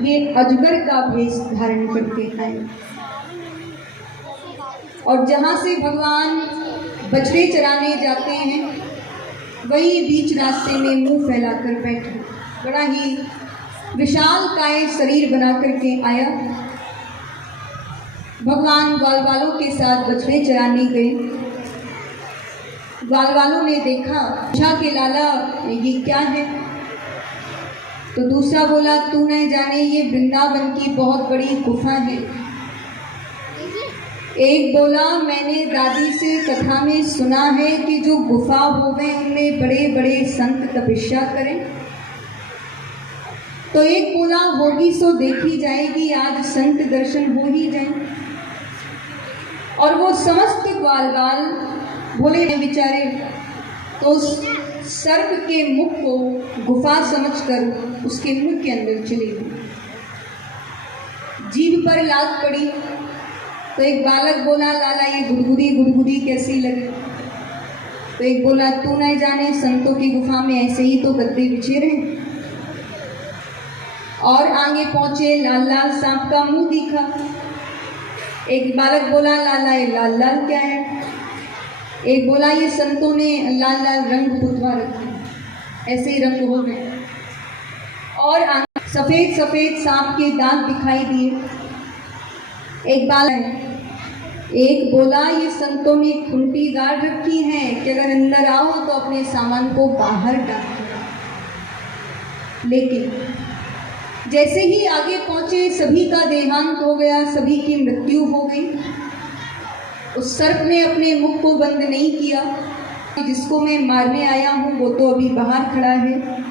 ये अजगर का भेष धारण करके आए और जहाँ से भगवान बछड़े चराने जाते हैं वही बीच रास्ते में मुंह फैलाकर बैठे। बड़ा ही विशाल काय शरीर बना करके आया। भगवान ग्वाल वालों के साथ बछड़े चराने गए। ग्वाल वालों ने देखा, पूछा कि लाला ये क्या है? तो दूसरा बोला, तू नहीं जाने ये वृंदावन की बहुत बड़ी गुफा है। एक बोला, मैंने दादी से कथा में सुना है कि जो गुफा होवे उनमें बड़े बड़े संत तपस्या करें। तो एक बोला, होगी सो देखी जाएगी, आज संत दर्शन हो ही जाए। और वो समस्त ग्वाल वाल बोले बेचारे तो उस सर्प के मुख को गुफा समझकर उसके मुंह के अंदर चले गए। जीभ पर लात पड़ी तो एक बालक बोला, लाला ये गुदगुदी गुदगुदी कैसी लगी? तो एक बोला, तू नहीं जाने संतों की गुफा में ऐसे ही तो गद्दे बिछे रहे। और आगे पहुंचे, लाल लाल सांप का मुंह दिखा। एक बालक बोला, लाला ये लाल लाल क्या है? एक बोला, ये संतों ने लाल लाल रंग पुतवा रखे, ऐसे ही रंग हो गए। और सफेद सफेद सांप के दांत दिखाई दिए। एक बालक एक बोला, ये संतों ने खुंटी गाड़ रखी है कि अगर अंदर आओ तो अपने सामान को बाहर डाल। लेकिन जैसे ही आगे पहुंचे सभी का देहांत हो गया, सभी की मृत्यु हो गई। उस सर्प ने अपने मुख को बंद नहीं किया। जिसको मैं मारने आया हूँ वो तो अभी बाहर खड़ा है।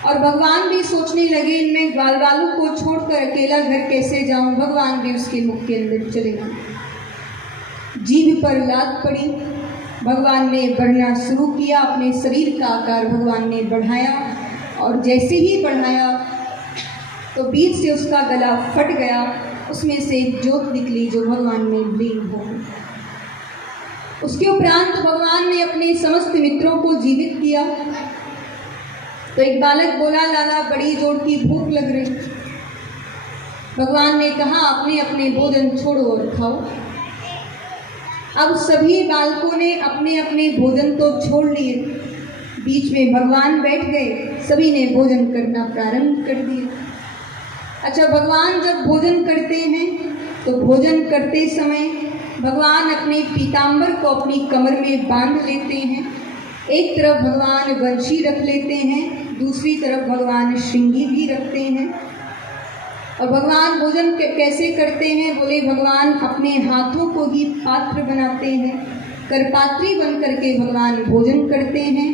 और भगवान भी सोचने लगे, इनमें ग्वाल वालों को छोड़कर अकेला घर कैसे जाऊं। भगवान भी उसके मुख के अंदर चले गए। जीभ पर लात पड़ी। भगवान ने बढ़ना शुरू किया, अपने शरीर का आकार भगवान ने बढ़ाया। और जैसे ही बढ़ाया तो बीच से उसका गला फट गया, उसमें से एक ज्योत निकली जो भगवान में लीन हो गई। उसके उपरांत भगवान ने अपने समस्त मित्रों को जीवित किया। तो एक बालक बोला, लाला बड़ी जोर की भूख लग रही। भगवान ने कहा, अपने अपने भोजन छोड़ो और खाओ। अब सभी बालकों ने अपने अपने भोजन तो छोड़ लिए। बीच में भगवान बैठ गए, सभी ने भोजन करना प्रारंभ कर दिया। अच्छा, भगवान जब भोजन करते हैं तो भोजन करते समय भगवान अपने पीताम्बर को अपनी कमर में बांध लेते हैं। एक तरफ भगवान वंशी रख लेते हैं, दूसरी तरफ भगवान श्रृंगी भी रखते हैं। और भगवान भोजन कैसे करते हैं? बोले, भगवान अपने हाथों को ही पात्र बनाते हैं, करपात्री बन करके भगवान भोजन करते हैं।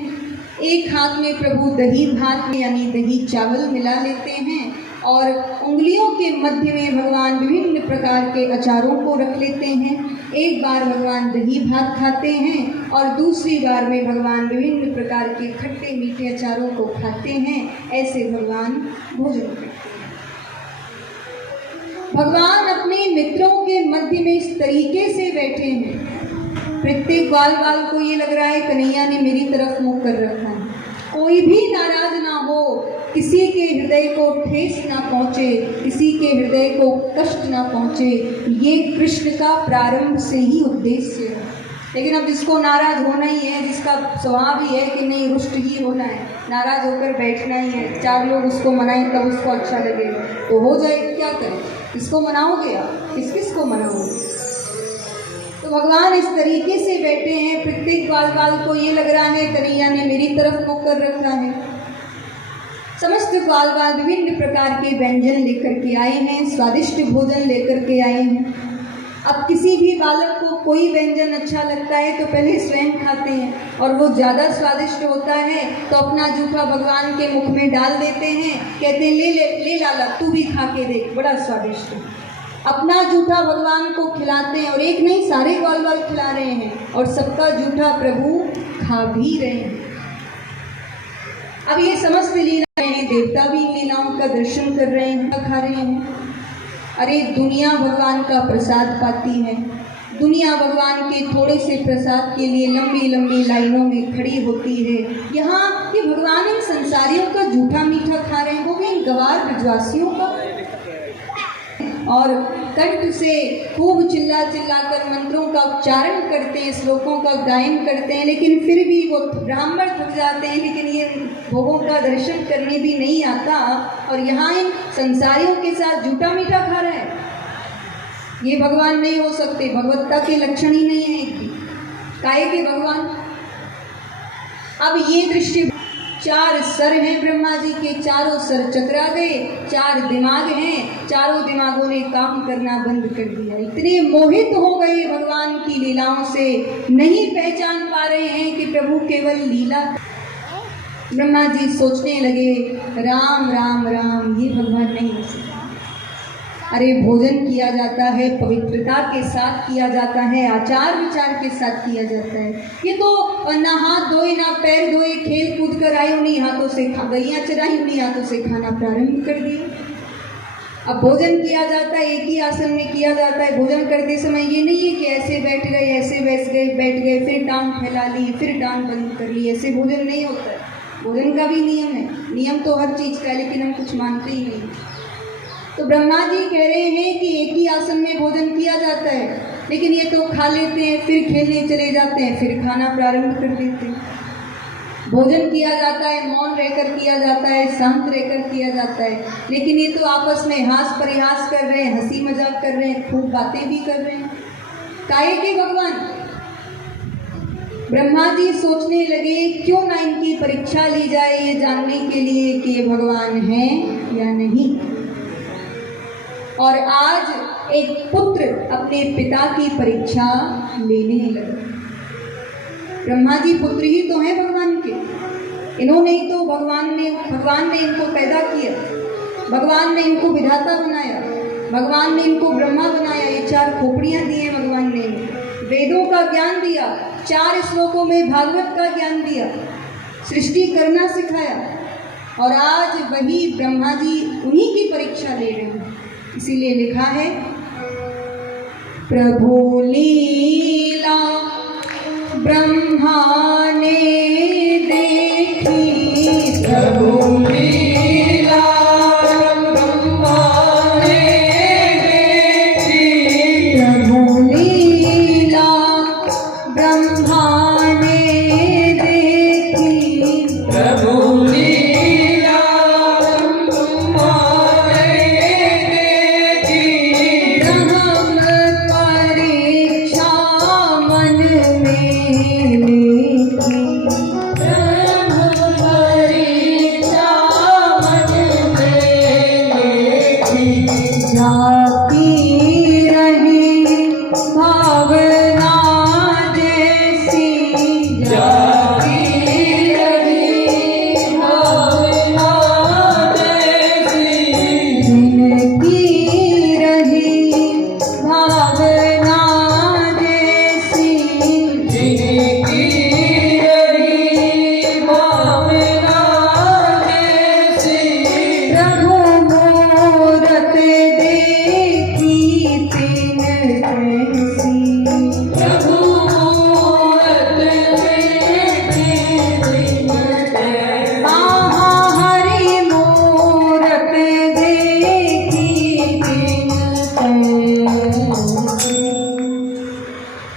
एक हाथ में प्रभु दही भात में यानी दही चावल मिला लेते हैं और उंगलियों के मध्य में भगवान विभिन्न प्रकार के अचारों को रख लेते हैं। एक बार भगवान दही भात खाते हैं और दूसरी बार में भगवान विभिन्न प्रकार के खट्टे मीठे अचारों को खाते हैं। ऐसे भगवान भोजन करते हैं। भगवान अपने मित्रों के मध्य में इस तरीके से बैठे हैं। प्रत्येक ग्वाल वाल को ये लग रहा है कन्हैया ने मेरी तरफ मुँह कर रखा है। कोई भी नाराज ना हो, किसी के हृदय को ठेस ना पहुँचे, किसी के हृदय को कष्ट ना पहुँचे, ये कृष्ण का प्रारंभ से ही उद्देश्य है। लेकिन अब जिसको नाराज होना ही है, जिसका स्वभाव ही है कि नहीं रुष्ट ही होना है, नाराज होकर बैठना ही है, चार लोग उसको मनाएं तब उसको अच्छा लगेगा, तो हो जाए, क्या करें? किसको मनाओगे आप? किस किस को मनाओगे? तो भगवान इस तरीके से बैठे हैं। प्रत्येक ग्वाल वाल को ये लग रहा है कन्हैया ने मेरी तरफ मुँह कर रखा है। समस्त ग्वाल वाल विभिन्न प्रकार के व्यंजन लेकर के आए हैं, स्वादिष्ट भोजन लेकर के आए हैं। अब किसी भी बालक को कोई व्यंजन अच्छा लगता है तो पहले स्वयं खाते हैं और वो ज़्यादा स्वादिष्ट होता है तो अपना जूठा भगवान के मुख में डाल देते हैं। कहते हैं, ले ले ले लाला, तू भी खा के देख, बड़ा स्वादिष्ट है। अपना जूठा भगवान को खिलाते हैं और एक नहीं सारे ग्वाल वाल खिला रहे हैं और सबका जूठा प्रभु खा भी रहे हैं। अब ये समस्त लीला हैं, देवता भी लीलाओं का दर्शन कर रहे हैं, खा रहे हैं। अरे दुनिया भगवान का प्रसाद पाती है, दुनिया भगवान के थोड़े से प्रसाद के लिए लंबी लंबी लाइनों में खड़ी होती है। यहाँ ये भगवान इन संसारियों का जूठा मीठा खा रहे हैं, वो भी इन गवार ब्रजवासियों का, और कंठ से खूब चिल्ला चिल्ला कर मंत्रों का उच्चारण करते हैं, श्लोकों का गायन करते हैं, लेकिन फिर भी वो ब्राह्मण थक जाते हैं, लेकिन ये भोगों का दर्शन करने भी नहीं आता, और यहाँ इन संसारियों के साथ जूठा मीठा खा रहे हैं। ये भगवान नहीं हो सकते, भगवत्ता के लक्षण ही नहीं है इनकी, काहे के भगवान। अब ये दृश्य, 4 सर हैं ब्रह्मा जी के, चारों सर चकरा गए, 4 दिमाग हैं, चारों दिमागों ने काम करना बंद कर दिया। इतने मोहित हो गए भगवान की लीलाओं से, नहीं पहचान पा रहे हैं कि प्रभु केवल लीला। ब्रह्मा जी सोचने लगे, राम राम राम, ये भगवान नहीं हो सकता। अरे भोजन किया जाता है, पवित्रता के साथ किया जाता है, आचार विचार के साथ किया जाता है। ये तो ना हाथ धोए ना पैर धोए, खेल कूद कर आए, उन्हीं हाथों से गैया चराई, उन्हीं हाथों से खाना प्रारंभ कर दिया। अब भोजन किया जाता है, एक ही आसन में किया जाता है। भोजन करते समय ये नहीं है कि ऐसे बैठ गए, ऐसे बैठ गए, फिर टांग फैला ली, फिर टांग बंद कर ली, ऐसे भोजन नहीं होता है। भोजन का भी नियम है, नियम तो हर चीज़ का है, लेकिन हम कुछ मानते ही नहीं। तो ब्रह्मा जी कह रहे हैं कि एक ही आसन में भोजन किया जाता है, लेकिन ये तो खा लेते हैं, फिर खेलने चले जाते हैं, फिर खाना प्रारंभ कर देते हैं। भोजन किया जाता है, मौन रहकर किया जाता है, शांत रहकर किया जाता है, लेकिन ये तो आपस में हास परिहास कर रहे हैं, हंसी मजाक कर रहे हैं, खूब बातें भी कर रहे हैं। काहे के भगवान? ब्रह्मा जी सोचने लगे, क्यों ना इनकी परीक्षा ली जाए ये जानने के लिए कि ये भगवान हैं या नहीं। और आज एक पुत्र अपने पिता की परीक्षा लेने लगा। ब्रह्मा जी पुत्र ही तो हैं भगवान के, इन्होंने ही तो भगवान ने इनको पैदा किया, भगवान ने इनको विधाता बनाया, भगवान ने इनको ब्रह्मा बनाया, ये 4 खोपड़ियाँ दी हैं भगवान ने, वेदों का ज्ञान दिया, 4 श्लोकों में भागवत का ज्ञान दिया, सृष्टि करना सिखाया, और आज वही ब्रह्मा जी उन्हीं की परीक्षा ले रहे हैं। इसीलिए लिखा है, प्रभु लीला ब्रह्मा ने देखी, प्रभु लीला ब्रह्मा ने देखी, प्रभु लीला ब्रह्मा ने देखी, प्रभु लीला ब्रह्मा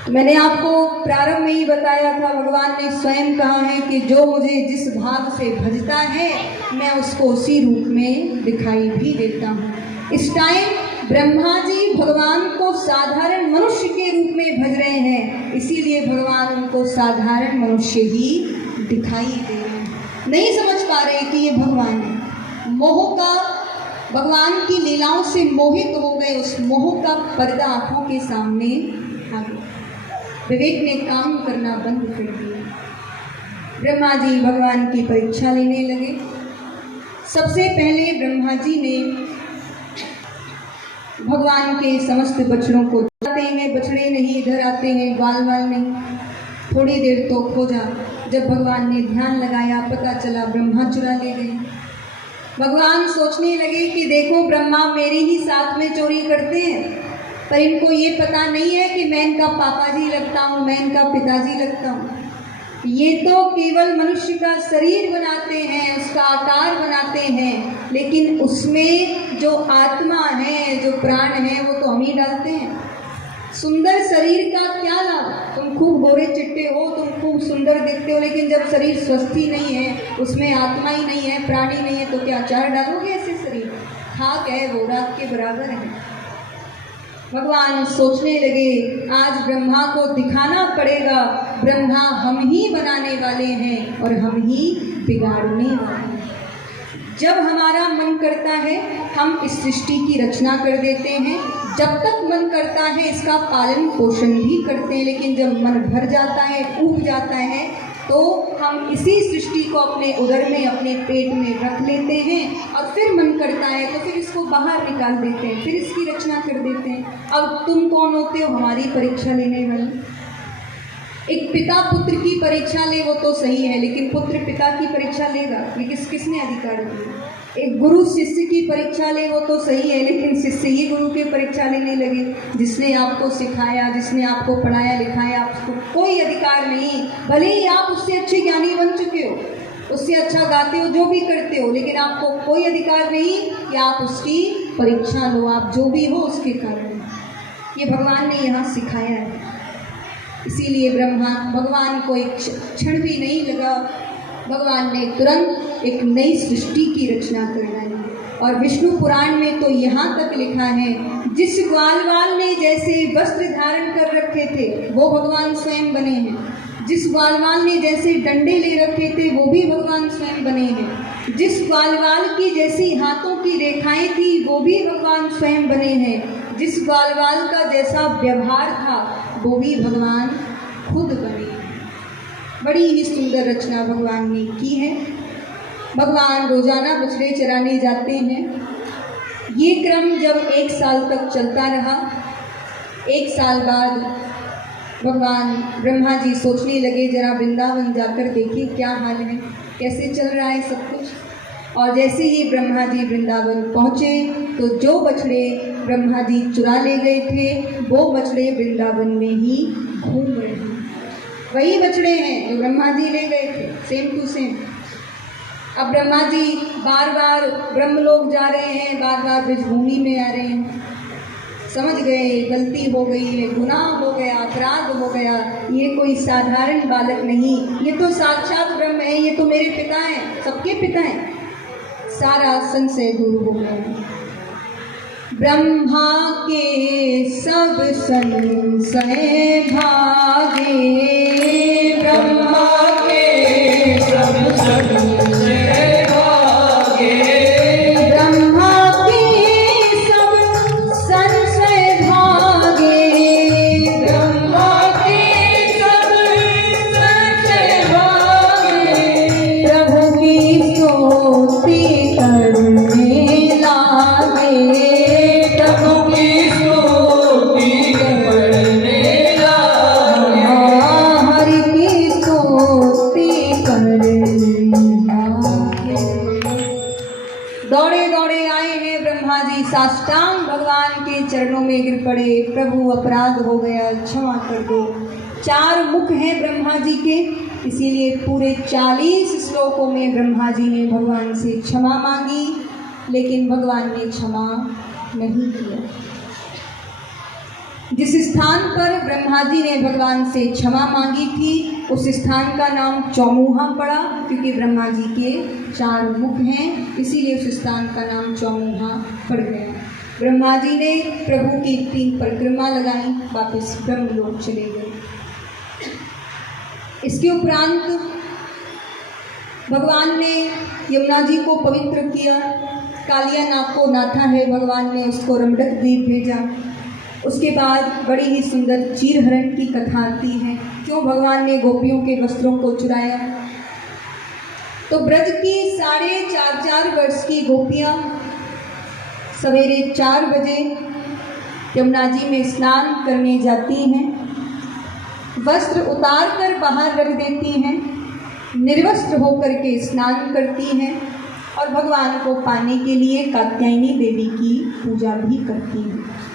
मैंने आपको प्रारंभ में ही बताया था, भगवान ने स्वयं कहा है कि जो मुझे जिस भाव से भजता है मैं उसको उसी रूप में दिखाई भी देता हूँ। इस टाइम ब्रह्मा जी भगवान को साधारण मनुष्य के रूप में भज रहे हैं, इसीलिए भगवान उनको साधारण मनुष्य ही दिखाई दे रहे हैं। नहीं समझ पा रहे कि ये भगवान है। मोह का, भगवान की लीलाओं से मोहित हो गए, उस मोह का पर्दा आंखों के सामने आ गया। विवेक ने काम करना बंद कर दिया। ब्रह्मा जी भगवान की परीक्षा लेने लगे। सबसे पहले ब्रह्मा जी ने भगवान के समस्त बछड़ों को जाते हैं, बछड़े नहीं इधर आते हैं, ग्वाल वाल नहीं। थोड़ी देर तो खोजा, जब भगवान ने ध्यान लगाया पता चला ब्रह्मा चुरा ले गए। भगवान सोचने लगे कि देखो ब्रह्मा मेरे ही साथ में चोरी करते हैं, पर इनको ये पता नहीं है कि मैं इनका पापा जी लगता हूँ, मैं इनका पिताजी लगता हूँ। ये तो केवल मनुष्य का शरीर बनाते हैं, उसका आकार बनाते हैं, लेकिन उसमें जो आत्मा है, जो प्राण है, वो तो हम ही डालते हैं। सुंदर शरीर का क्या लाभ? तुम खूब गोरे चिट्टे हो, तुम खूब सुंदर दिखते हो, लेकिन जब शरीर स्वस्थ ही नहीं है, उसमें आत्मा ही नहीं है, प्राण ही नहीं है, तो क्या चार डालोगे ऐसे शरीर? खाक है, वो राख के बराबर है। भगवान सोचने लगे आज ब्रह्मा को दिखाना पड़ेगा, ब्रह्मा हम ही बनाने वाले हैं और हम ही बिगाड़ने वाले हैं। जब हमारा मन करता है हम इस सृष्टि की रचना कर देते हैं, जब तक मन करता है इसका पालन पोषण भी करते हैं, लेकिन जब मन भर जाता है, ऊब जाता है, तो हम इसी सृष्टि को अपने उदर में, अपने पेट में रख लेते हैं और फिर मन करता है तो फिर इसको बाहर निकाल देते हैं, फिर इसकी रचना कर देते हैं। अब तुम कौन होते हो हमारी परीक्षा लेने वाले? एक पिता पुत्र की परीक्षा ले वो तो सही है, लेकिन पुत्र पिता की परीक्षा लेगा ये किसने अधिकार दिया? एक गुरु शिष्य की परीक्षा ले वो तो सही है, लेकिन शिष्य ही गुरु की परीक्षा लेने लगे। जिसने आपको सिखाया, जिसने आपको पढ़ाया लिखाया, आपको कोई अधिकार नहीं। भले ही आप उससे अच्छे ज्ञानी बन चुके हो, उससे अच्छा गाते हो, जो भी करते हो, लेकिन आपको कोई अधिकार नहीं कि आप उसकी परीक्षा लो। आप जो भी हो उसके कारण, ये भगवान ने यहाँ सिखाया है। इसीलिए भगवान को एक क्षण भी नहीं लगा, भगवान ने तुरंत एक नई सृष्टि की रचना कर डाली। और विष्णु पुराण में तो यहाँ तक लिखा है, जिस ग्वालवाल ने जैसे वस्त्र धारण कर रखे थे वो भगवान स्वयं बने हैं। जिस ग्वालवाल ने जैसे डंडे ले रखे थे वो भी भगवान स्वयं बने हैं। जिस ग्वालवाल की जैसी हाथों की रेखाएं थी वो भी भगवान स्वयं बने हैं। जिस ग्वालवाल का जैसा व्यवहार था वो भी भगवान खुद बने। बड़ी ही सुंदर रचना भगवान ने की है। भगवान रोजाना बछड़े चराने जाते हैं। ये क्रम जब 1 साल तक चलता रहा, 1 साल बाद भगवान ब्रह्मा जी सोचने लगे जरा वृंदावन जाकर देखिए क्या हाल है, कैसे चल रहा है सब कुछ। और जैसे ही ब्रह्मा जी वृंदावन पहुँचे तो जो बछड़े ब्रह्मा जी चुरा ले गए थे वो बछड़े वृंदावन में ही घूम रहे हैं। वही बछड़े हैं जो ब्रह्मा जी ले गए थे, सेम टू सेम। अब ब्रह्मा जी बार बार ब्रह्मलोक जा रहे हैं, बार बार ब्रजभूमि में आ रहे हैं। समझ गए गलती हो गई है, गुनाह हो गया, अपराध हो गया, ये कोई साधारण बालक नहीं, ये तो साक्षात ब्रह्म है, ये तो मेरे पिता हैं, सबके पिता हैं। सारा संशय दूर हो गया। ब्रह्मा के सब संशय भागे, ब्रह्मा के सब संशय भागे, ब्रह्मा के सब संशय भागे, ब्रह्मा के सब संशय भागे। प्रभु की स्तुति करने लागे, दौड़े दौड़े आए हैं ब्रह्मा जी, साष्टांग भगवान के चरणों में गिर पड़े। प्रभु अपराध हो गया, क्षमा कर दो। 4 मुख हैं ब्रह्मा जी के, इसीलिए पूरे 40 श्लोकों में ब्रह्मा जी ने भगवान से क्षमा मांगी, लेकिन भगवान ने क्षमा नहीं किया। जिस स्थान पर ब्रह्मा जी ने भगवान से क्षमा मांगी थी उस स्थान का नाम चौमुहा पड़ा, क्योंकि ब्रह्मा जी के 4 मुख हैं, इसीलिए उस स्थान का नाम चौमुहा पड़ गया। ब्रह्मा जी ने प्रभु की 3 परिक्रमा लगाई, वापस ब्रह्मलोक चले गए। इसके उपरांत भगवान ने यमुना जी को पवित्र किया। कालिया नाग को नाथा है भगवान ने, उसको रमणक द्वीप भेजा। उसके बाद बड़ी ही सुंदर चीरहरण की कथा आती है, क्यों भगवान ने गोपियों के वस्त्रों को चुराया। तो ब्रज की 4.5 वर्ष की गोपियाँ सवेरे 4 बजे यमुना जी में स्नान करने जाती हैं, वस्त्र उतार कर बाहर रख देती हैं, निर्वस्त्र होकर के स्नान करती हैं और भगवान को पाने के लिए कात्यायनी देवी की पूजा भी करती हैं।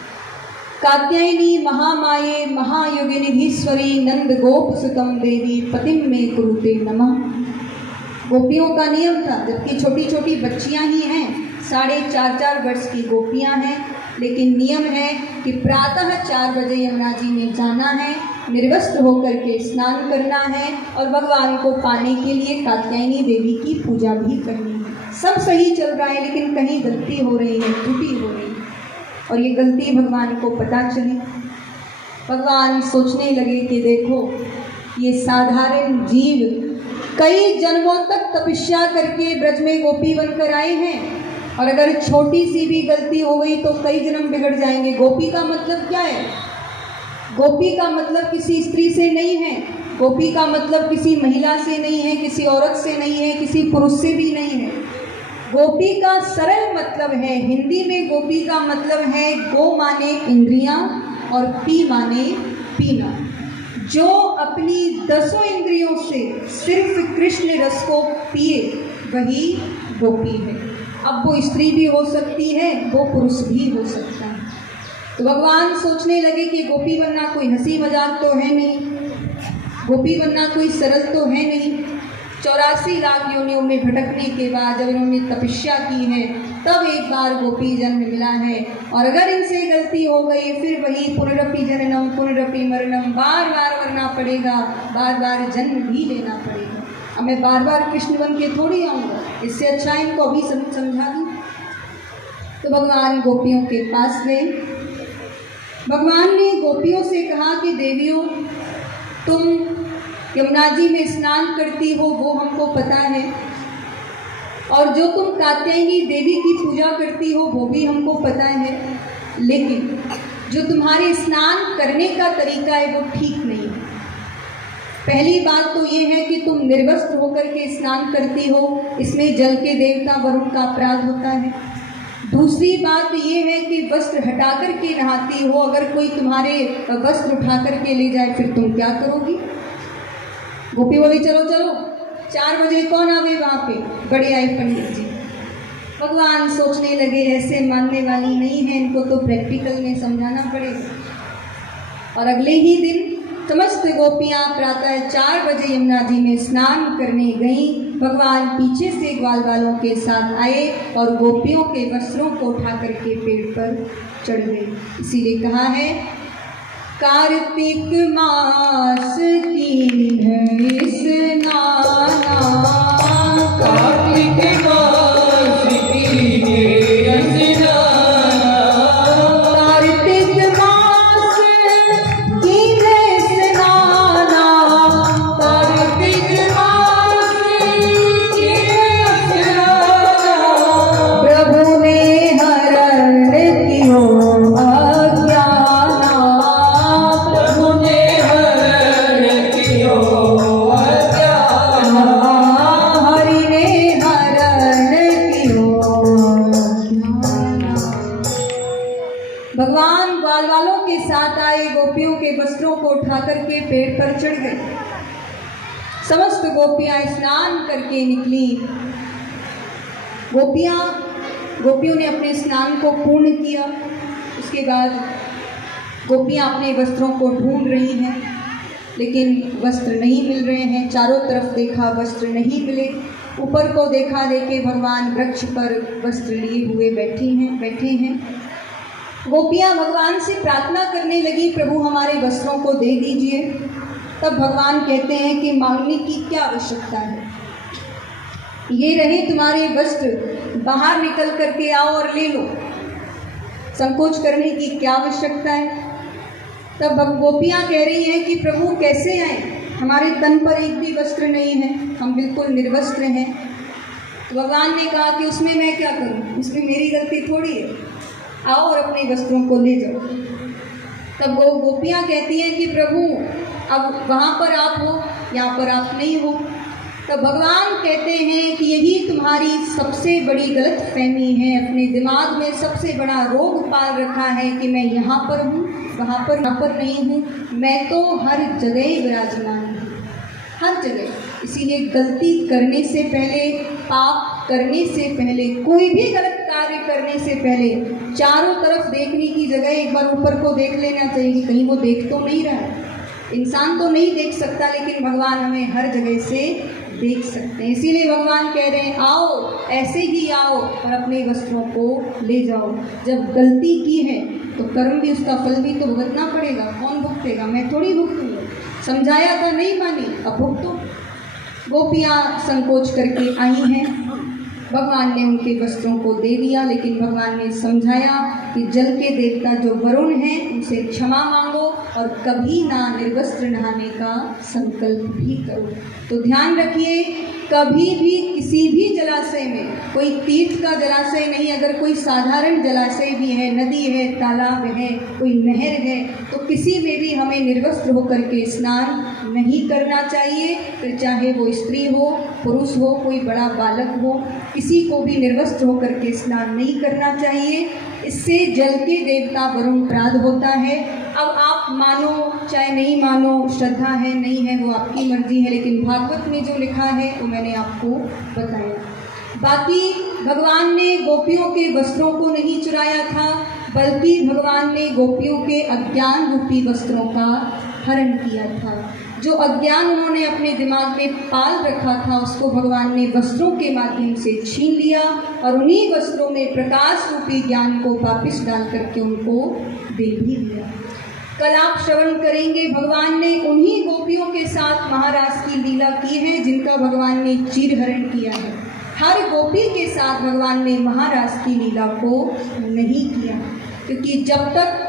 कात्यायनी महामाये महायोगिनीधीश्वरी नंद गोप सुतम देवी पतिम में कुरुते नमः। गोपियों का नियम था, जबकि छोटी छोटी बच्चियां ही हैं, 4.5 वर्ष की गोपियां हैं, लेकिन नियम है कि प्रातः 4 बजे यमुना जी में जाना है, निर्वस्त्र होकर के स्नान करना है और भगवान को पाने के लिए कात्यायनी देवी की पूजा भी करनी है। सब सही चल रहा है, लेकिन कहीं गलती हो रही है, त्रुटि हो रही है, और ये गलती भगवान को पता चली। भगवान सोचने लगे कि देखो, ये साधारण जीव कई जन्मों तक तपस्या करके ब्रज में गोपी बनकर आए हैं, और अगर छोटी सी भी गलती हो गई तो कई जन्म बिगड़ जाएंगे। गोपी का मतलब क्या है? गोपी का मतलब किसी स्त्री से नहीं है, गोपी का मतलब किसी महिला से नहीं है, किसी औरत से नहीं है, किसी पुरुष से भी नहीं है। गोपी का सरल मतलब है, हिंदी में गोपी का मतलब है गो माने इंद्रियां और पी माने पीना। जो अपनी 10 इंद्रियों से सिर्फ कृष्ण रस को पिए वही गोपी है। अब वो स्त्री भी हो सकती है, वो पुरुष भी हो सकता है। तो भगवान सोचने लगे कि गोपी बनना कोई हंसी मजाक तो है नहीं, गोपी बनना कोई सरल तो है नहीं। 84 लाख योनियों में भटकने के बाद जब इन्होंने तपस्या की है, तब एक बार गोपी जन्म मिला है, और अगर इनसे गलती हो गई फिर वही पुनरपि जननम पुनरपि मरणम, बार बार मरना पड़ेगा, बार बार जन्म भी लेना पड़ेगा। अब मैं बार बार कृष्ण बन के थोड़ी आऊँगा, इससे अच्छा इनको अभी समझा दूँ। तो भगवान गोपियों के पास गए। भगवान ने गोपियों से कहा कि देवियों, तुम यमुना जी में स्नान करती हो वो हमको पता है, और जो तुम कात्यायनी देवी की पूजा करती हो वो भी हमको पता है, लेकिन जो तुम्हारे स्नान करने का तरीका है वो ठीक नहीं है। पहली बात तो ये है कि तुम निर्वस्त्र होकर के स्नान करती हो, इसमें जल के देवता वरुण का अपराध होता है। दूसरी बात ये है कि वस्त्र हटा कर के नहाती हो, अगर कोई तुम्हारे वस्त्र उठा कर के ले जाए फिर तुम क्या करोगी? गोपी बोली चलो चलो, 4 बजे कौन आवे वहाँ पे? बड़े आए पंडित जी। भगवान सोचने लगे ऐसे मानने वाली नहीं है, इनको तो प्रैक्टिकल में समझाना पड़ेगा। और अगले ही दिन समस्त गोपियाँ प्रातः 4 बजे यमुना जी में स्नान करने गईं। भगवान पीछे से ग्वाल वालों के साथ आए और गोपियों के वस्त्रों को उठा करके पेड़ पर चढ़ गए। इसीलिए कहा है कार्तिक मास की है स्नाना, कार्तिक मास की है स्नाना, कार्तिक मास की है स्नाना, कार्तिक मास की है स्नाना, प्रभु ने हरण कियो भगवान ग्वाल वालों के साथ आए, गोपियों के वस्त्रों को उठा करके पेड़ पर चढ़ गए। समस्त गोपियां स्नान करके निकली। गोपियों ने अपने स्नान को पूर्ण किया। उसके बाद गोपियां अपने वस्त्रों को ढूंढ रही हैं, लेकिन वस्त्र नहीं मिल रहे हैं। चारों तरफ देखा, वस्त्र नहीं मिले। ऊपर को देखा, देखे भगवान वृक्ष पर वस्त्र लिए हुए बैठे हैं। गोपियाँ भगवान से प्रार्थना करने लगी, प्रभु हमारे वस्त्रों को दे दीजिए। तब भगवान कहते हैं कि मांगने की क्या आवश्यकता है, ये रहे तुम्हारे वस्त्र, बाहर निकल करके आओ और ले लो, संकोच करने की क्या आवश्यकता है। तब गोपियाँ कह रही हैं कि प्रभु कैसे आए, हमारे तन पर एक भी वस्त्र नहीं है, हम बिल्कुल निर्वस्त्र हैं। तो भगवान ने कहा कि उसमें मैं क्या करूं, उसमें मेरी गलती थोड़ी है, आओ और अपने वस्त्रों को ले जाओ। तब गोपियाँ कहती हैं कि प्रभु अब वहाँ पर आप हो, यहाँ पर आप नहीं हो। तब भगवान कहते हैं कि यही तुम्हारी सबसे बड़ी गलतफहमी है, अपने दिमाग में सबसे बड़ा रोग पाल रखा है कि मैं यहाँ पर हूँ, वहाँ पर नहीं हूँ। मैं तो हर जगह विराजमान हूँ, हर जगह। इसीलिए गलती करने से पहले, पाप करने से पहले, कोई भी गलत कार्य कार्य करने से पहले चारों तरफ देखने की जगह एक बार ऊपर को देख लेना चाहिए, कहीं वो देख तो नहीं रहा है। इंसान तो नहीं देख सकता, लेकिन भगवान हमें हर जगह से देख सकते हैं। इसीलिए भगवान कह रहे हैं, आओ ऐसे ही आओ और अपने वस्त्रों को ले जाओ। जब गलती की है तो कर्म भी, उसका फल भी तो भुगतना पड़ेगा। कौन भुगतेगा? मैं थोड़ी भुगतूंगा। समझाया था, नहीं मानी, अब भुगतो। गोपियाँ संकोच करके आई हैं, भगवान ने उनके वस्त्रों को दे दिया, लेकिन भगवान ने समझाया कि जल के देवता जो वरुण हैं उनसे क्षमा मांगो और कभी ना निर्वस्त्र नहाने का संकल्प भी करो। तो ध्यान रखिए, कभी भी किसी भी जलाशय में, कोई तीर्थ का जलाशय नहीं, अगर कोई साधारण जलाशय भी है, नदी है, तालाब है, कोई नहर है, तो किसी में भी हमें निर्वस्त्र होकर के स्नान नहीं करना चाहिए। फिर चाहे वो स्त्री हो, पुरुष हो, कोई बड़ा बालक हो, किसी को भी निर्वस्त्र होकर के स्नान नहीं करना चाहिए। इससे जल के देवता वरुण अपराध होता है। अब आप मानो चाहे नहीं मानो, श्रद्धा है नहीं है वो आपकी मर्जी है, लेकिन भागवत में जो लिखा है वो मैंने आपको बताया। बाकी भगवान ने गोपियों के वस्त्रों को नहीं चुराया था, बल्कि भगवान ने गोपियों के अज्ञान रूपी वस्त्रों का हरण किया था। जो अज्ञान उन्होंने अपने दिमाग में पाल रखा था, उसको भगवान ने वस्त्रों के माध्यम से छीन लिया और उन्हीं वस्त्रों में प्रकाश रूपी ज्ञान को वापिस डाल करके उनको दे भी दिया। कल आप श्रवण करेंगे, भगवान ने उन्हीं गोपियों के साथ महाराज की लीला की है जिनका भगवान ने चीरहरण किया है। हर गोपी के साथ भगवान ने महाराज की लीला को नहीं किया, क्योंकि जब तक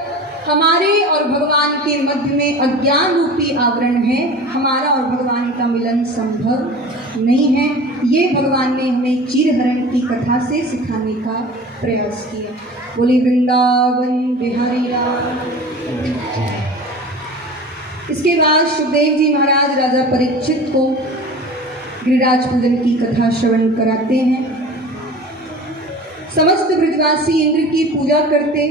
हमारे और भगवान के मध्य में अज्ञान रूपी आवरण है, हमारा और भगवान का मिलन संभव नहीं है। ये भगवान ने हमें चीरहरण की कथा से सिखाने का प्रयास किया। बोली वृंदावन बिहारी राम। इसके बाद सुखदेव जी महाराज राजा परीक्षित को गिरिराज पूजन की कथा श्रवण कराते हैं। समस्त ब्रजवासी इंद्र की पूजा करते,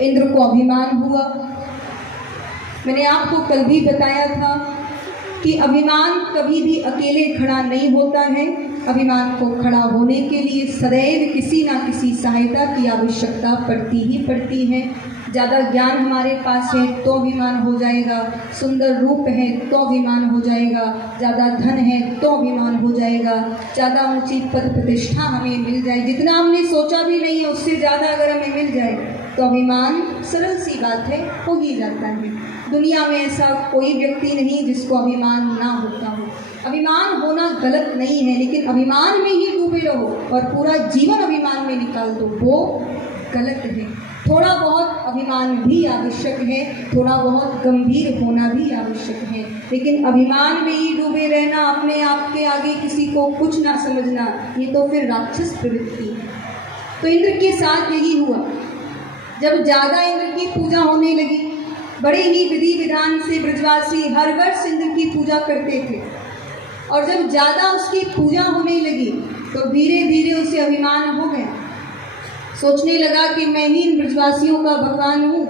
इंद्र को अभिमान हुआ। मैंने आपको कल भी बताया था कि अभिमान कभी भी अकेले खड़ा नहीं होता है। अभिमान को खड़ा होने के लिए सदैव किसी ना किसी सहायता की आवश्यकता पड़ती ही पड़ती है। ज़्यादा ज्ञान हमारे पास है तो अभिमान हो जाएगा, सुंदर रूप है तो अभिमान हो जाएगा, ज़्यादा धन है तो अभिमान हो जाएगा, ज़्यादा ऊंची पद प्रतिष्ठा हमें मिल जाए, जितना हमने सोचा भी नहीं है उससे ज़्यादा अगर हमें मिल जाए तो अभिमान, सरल सी बात है, हो ही जाता है। दुनिया में ऐसा कोई व्यक्ति नहीं जिसको अभिमान ना होता हो। अभिमान होना गलत नहीं है, लेकिन अभिमान में ही डूबे रहो और पूरा जीवन अभिमान में निकाल दो, वो गलत है। थोड़ा बहुत अभिमान भी आवश्यक है, थोड़ा बहुत गंभीर होना भी आवश्यक है, लेकिन अभिमान में ही डूबे रहना, अपने आप के आगे किसी को कुछ ना समझना, ये तो फिर राक्षस प्रवृत्ति है। तो इंद्र के साथ यही हुआ। जब ज़्यादा इंद्र की पूजा होने लगी, बड़े ही विधि विधान से ब्रजवासी हर वर्ष इंद्र की पूजा करते थे, और जब ज़्यादा उसकी पूजा होने लगी तो धीरे धीरे उसे अभिमान हो गया। सोचने लगा कि मैं ही इन ब्रजवासियों का भगवान हूँ,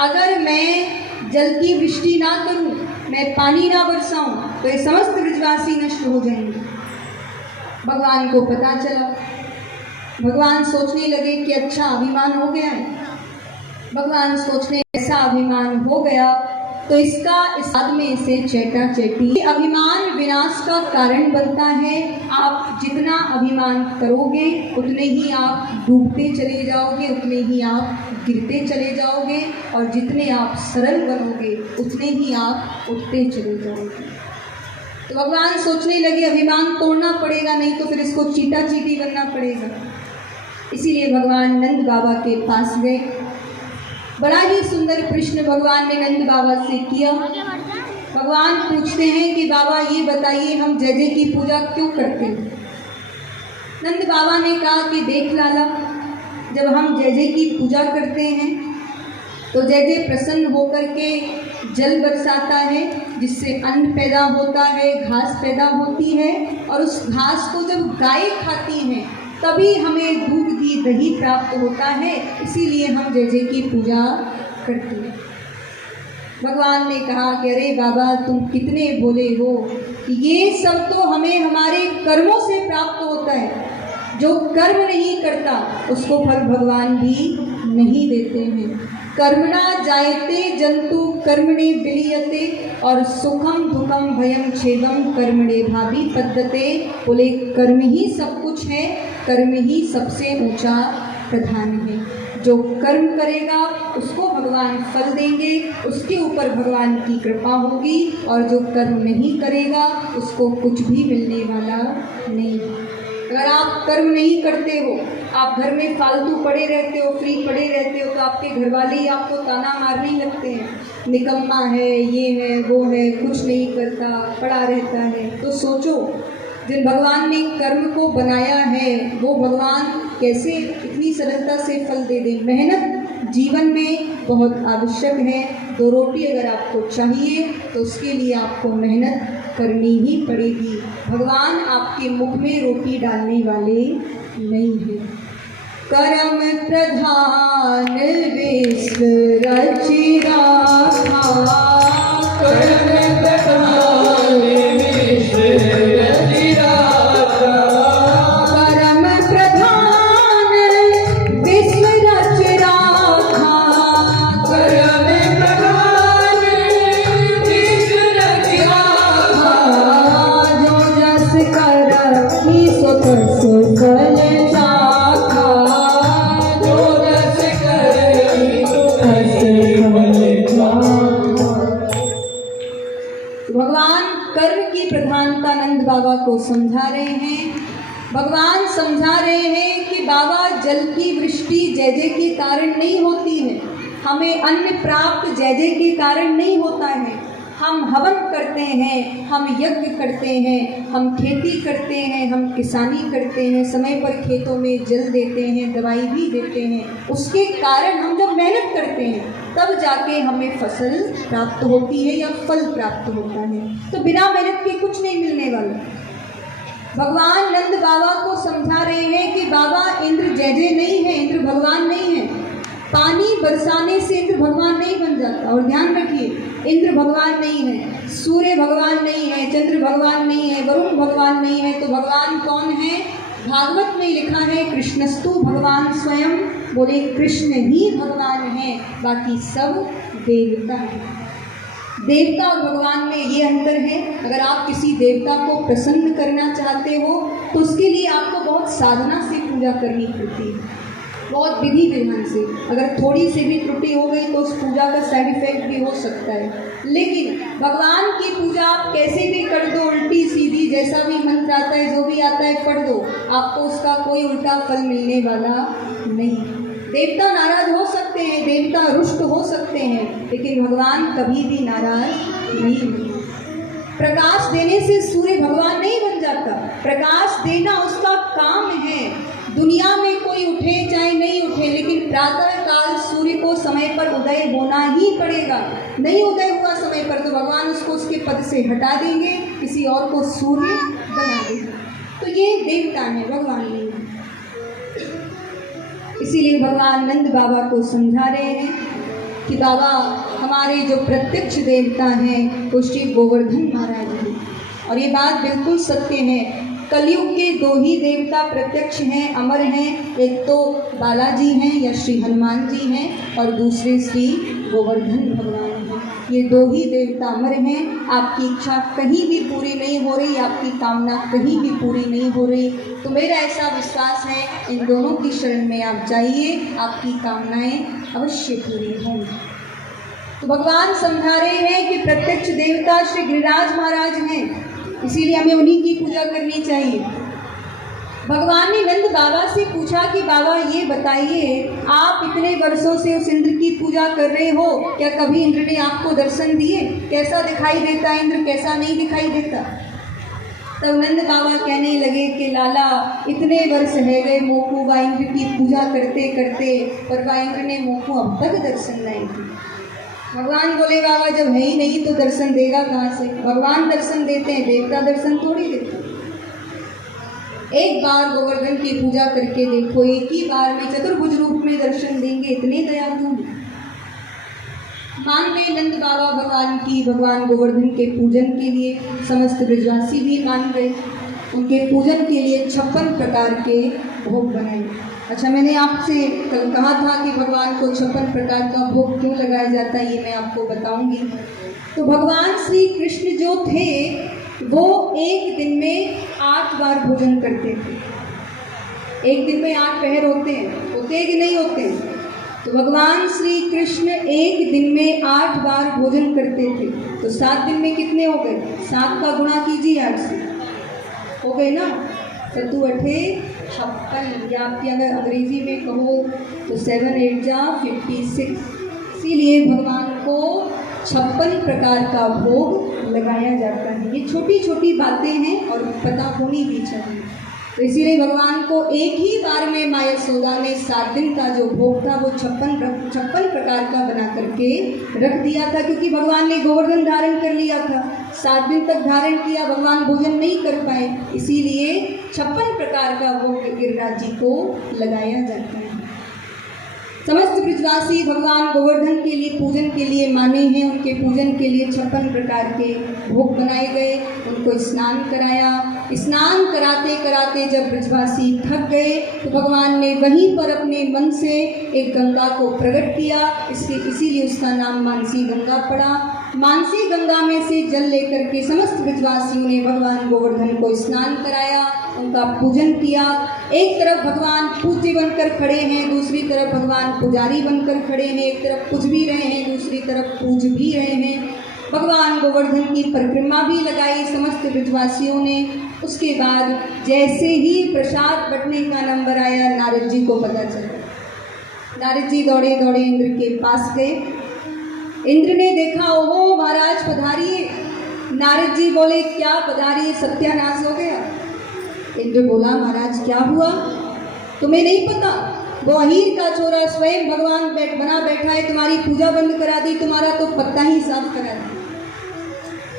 अगर मैं जल की वृष्टि ना करूँ, मैं पानी ना बरसाऊँ, तो ये समस्त ब्रजवासी नष्ट हो जाएंगे। भगवान को पता चला। भगवान सोचने लगे कि अच्छा अभिमान हो गया है। भगवान सोचने ऐसा अभिमान हो गया तो इसका इस आदमी से चेटा चेटी। अभिमान विनाश का कारण बनता है। आप जितना अभिमान करोगे उतने ही आप डूबते चले जाओगे, उतने ही आप गिरते चले जाओगे, और जितने आप सरल बनोगे उतने ही आप उठते चले जाओगे। तो भगवान सोचने लगे अभिमान तोड़ना पड़ेगा, नहीं तो फिर इसको चीटा चीटी बनना पड़ेगा। इसीलिए भगवान नंद बाबा के पास गए। बड़ा ही सुंदर प्रश्न भगवान ने नंद बाबा से किया। भगवान पूछते हैं कि बाबा ये बताइए, हम जय जय की पूजा क्यों करते हैं? नंद बाबा ने कहा कि देख लाला, जब हम जय जय की पूजा करते हैं तो जय जय प्रसन्न होकर के जल बरसाता है, जिससे अन्न पैदा होता है, घास पैदा होती है, और उस घास को जब गाय खाती हैं तभी हमें दूध घी दही प्राप्त होता है। इसीलिए हम जय जय की पूजा करते हैं। भगवान ने कहा कि अरे बाबा तुम कितने भोले हो, ये सब तो हमें हमारे कर्मों से प्राप्त होता है। जो कर्म नहीं करता उसको फल भगवान भी नहीं देते हैं। कर्मणा जायते जंतु कर्मणे विलीयते और सुखम दुखम भयम छेदम कर्मणे भावी पद्धते। बोले कर्म ही सब कुछ है, कर्म ही सबसे ऊंचा प्रधान है। जो कर्म करेगा उसको भगवान फल देंगे, उसके ऊपर भगवान की कृपा होगी, और जो कर्म नहीं करेगा उसको कुछ भी मिलने वाला नहीं। अगर आप कर्म नहीं करते हो, आप घर में फालतू पड़े रहते हो, फ्री पड़े रहते हो, तो आपके घर वाले ही आपको ताना मारने लगते हैं, निकम्मा है, ये है, वो है, कुछ नहीं करता, पड़ा रहता है। तो सोचो, जिन भगवान ने कर्म को बनाया है वो भगवान कैसे इतनी सरलता से फल दे दें। मेहनत जीवन में बहुत आवश्यक है। 2 रोटी अगर आपको चाहिए तो उसके लिए आपको मेहनत करनी ही पड़ेगी। भगवान आपके मुख में रोटी डालने वाले नहीं हैं। कर्म प्रधान विश्व रचि राखा, कर्म प्रधान विश्व रचि राखा, कर्म प्रधान विश्व रचि राखा, कर्म प्रधान विश्व रचि राखा। जो जस करहि सो तस फल चाखा, जो जस करहि सो तस फल चाखा। भगवान कर्म की प्रधानता नंद बाबा को समझा रहे हैं। भगवान समझा रहे हैं कि बाबा जल की वृष्टि जय जय के कारण नहीं होती है, हमें अन्न प्राप्त जय जय के कारण नहीं होता है। हम हवन करते हैं, हम यज्ञ करते हैं, हम खेती करते हैं, हम किसानी करते हैं, समय पर खेतों में जल देते हैं, दवाई भी देते हैं। उसके कारण हम जब मेहनत करते हैं तब जाके हमें फसल प्राप्त होती है या फल प्राप्त होता है। तो बिना मेहनत के कुछ नहीं मिलने वाला। भगवान नंद बाबा को समझा रहे हैं कि बाबा इंद्र जय जय नहीं है, इंद्र भगवान नहीं है। पानी बरसाने से इंद्र भगवान नहीं बन जाता। और ध्यान रखिए, इंद्र भगवान नहीं है, सूर्य भगवान नहीं है, चंद्र भगवान नहीं है, वरुण भगवान नहीं है, तो भगवान कौन है? भागवत में लिखा है कृष्णस्तु भगवान स्वयं। बोले कृष्ण ही भगवान है, बाकी सब देवता है। देवता और भगवान में ये अंतर है। अगर आप किसी देवता को प्रसन्न करना चाहते हो तो उसके लिए आपको बहुत साधना से पूजा करनी पड़ती है, बहुत विधि विधान से। अगर थोड़ी सी भी त्रुटि हो गई तो उस पूजा का साइड इफेक्ट भी हो सकता है। लेकिन भगवान की पूजा आप कैसे भी कर दो, उल्टी सीधी, जैसा भी मंत्र आता है, जो भी आता है पढ़ दो, आपको उसका कोई उल्टा फल मिलने वाला नहीं। देवता नाराज हो सकते हैं, देवता रुष्ट हो सकते हैं, लेकिन भगवान कभी भी नाराज नहीं होते। प्रकाश देने से सूर्य भगवान नहीं बन जाता। प्रकाश देना उसका काम है। दुनिया में कोई उठे चाहे नहीं उठे, लेकिन प्रातः काल सूर्य को समय पर उदय होना ही पड़ेगा। नहीं उदय हुआ समय पर तो भगवान उसको उसके पद से हटा देंगे, किसी और को सूर्य बना देंगे। तो ये देवता है, भगवान नहीं है। इसीलिए भगवान नंद बाबा को समझा रहे हैं कि बाबा हमारे जो प्रत्यक्ष देवता हैं वो श्री गोवर्धन महाराज हैं। और ये बात बिल्कुल सत्य है। कलयुग के 2 ही देवता प्रत्यक्ष हैं, अमर हैं। एक तो बालाजी हैं या श्री हनुमान जी हैं, और दूसरे श्री गोवर्धन भगवान हैं। ये 2 ही देवता अमर हैं। आपकी इच्छा कहीं भी पूरी नहीं हो रही, आपकी कामना कहीं भी पूरी नहीं हो रही, तो मेरा ऐसा विश्वास है इन दोनों की शरण में आप जाइए, आपकी कामनाएं अवश्य पूरी होंगी। तो भगवान समझा रहे हैं कि प्रत्यक्ष देवता श्री गिरिराज महाराज हैं, इसीलिए हमें उन्हीं की पूजा करनी चाहिए। भगवान ने नंद बाबा से पूछा कि बाबा ये बताइए, आप इतने वर्षों से उस इंद्र की पूजा कर रहे हो, क्या कभी इंद्र ने आपको दर्शन दिए? कैसा दिखाई देता इंद्र, कैसा नहीं दिखाई देता? तब नंद बाबा कहने लगे कि लाला इतने वर्ष है गए मोकू बा इंद्र की पूजा करते करते, पर बा इंद्र ने मोकू अब तक दर्शन नहीं दिए। भगवान बोले बाबा जब है ही नहीं तो दर्शन देगा कहाँ से? भगवान दर्शन देते हैं, देवता दर्शन थोड़ी देते। एक बार गोवर्धन की पूजा करके देखो, एक ही बार में चतुर्भुज रूप में दर्शन देंगे, इतने दयालु हैं। मान गए नंद बाबा भगवान की, भगवान गोवर्धन के पूजन के लिए समस्त ब्रजवासी भी मान गए। उनके पूजन के लिए 56 प्रकार के भोग बनाए। अच्छा, मैंने आपसे कल कहा था कि भगवान को 56 प्रकार का भोग क्यों लगाया जाता है, ये मैं आपको बताऊंगी। तो भगवान श्री कृष्ण जो थे वो एक दिन में 8 बार भोजन करते थे। एक दिन में 8 पहर होते हैं कि नहीं होते हैं? तो भगवान श्री कृष्ण एक दिन में 8 बार भोजन करते थे। तो 7 दिन में कितने हो गए? 7 का गुणा कीजिए 8 से, हो गए ना 7 अठे 56, या आपकी अगर अंग्रेजी में कहो तो 7 8 जा 56। इसीलिए भगवान को 56 प्रकार का भोग लगाया जाता है। ये छोटी छोटी बातें हैं और पता होनी भी चाहिए। तो इसीलिए भगवान को एक ही बार में माँ यशोदा ने 7 दिन का जो भोग था वो 56 प्रकार का बना करके रख दिया था, क्योंकि भगवान ने गोवर्धन धारण कर लिया था। 7 दिन तक धारण किया, भगवान भोजन नहीं कर पाए, इसीलिए 56 प्रकार का भोग गिरिराज जी को लगाया जाता है। समस्त ब्रजवासी भगवान गोवर्धन के लिए पूजन के लिए माने हैं। उनके पूजन के लिए 56 प्रकार के भोग बनाए गए, उनको स्नान कराया। स्नान कराते कराते जब ब्रजवासी थक गए तो भगवान ने वहीं पर अपने मन से एक गंगा को प्रकट किया। इसीलिए उसका नाम मानसी गंगा पड़ा। मानसी गंगा में से जल लेकर के समस्त ब्रजवासियों ने भगवान गोवर्धन को स्नान कराया, उनका पूजन किया। एक तरफ भगवान पूज्य बनकर खड़े हैं, दूसरी तरफ भगवान पुजारी बनकर खड़े हैं। एक तरफ पूज भी रहे हैं, दूसरी तरफ पूज भी रहे हैं। भगवान गोवर्धन की परिक्रमा भी लगाई समस्त ब्रजवासियों ने। उसके बाद जैसे ही प्रसाद बंटने का नंबर आया, नारद जी को पता चला। नारद जी दौड़े दौड़े इंद्र के पास गए। इंद्र ने देखा, ओहो महाराज पधारिए। नारद जी बोले, क्या पधारिए, सत्यानाश हो गया। इंद्र बोला, महाराज क्या हुआ, तुम्हें नहीं पता? वो अहीर का छोरा स्वयं भगवान बना बैठा है, तुम्हारी पूजा बंद करा दी, तुम्हारा तो पत्ता ही साफ करा दिया।